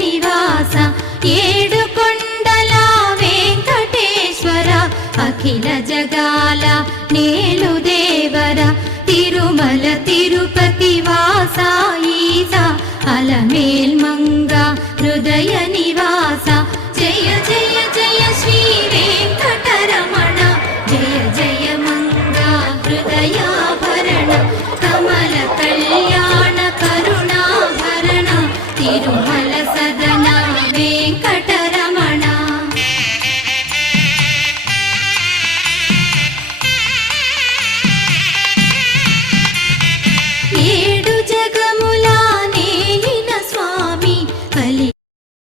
నివాస ఏడుకొండల వెంకటేశ్వర అఖిల జగాల నేలు దేవర తిరుమల తిరుపతి వాస ఈస అలమేల్ మంగ హృదయ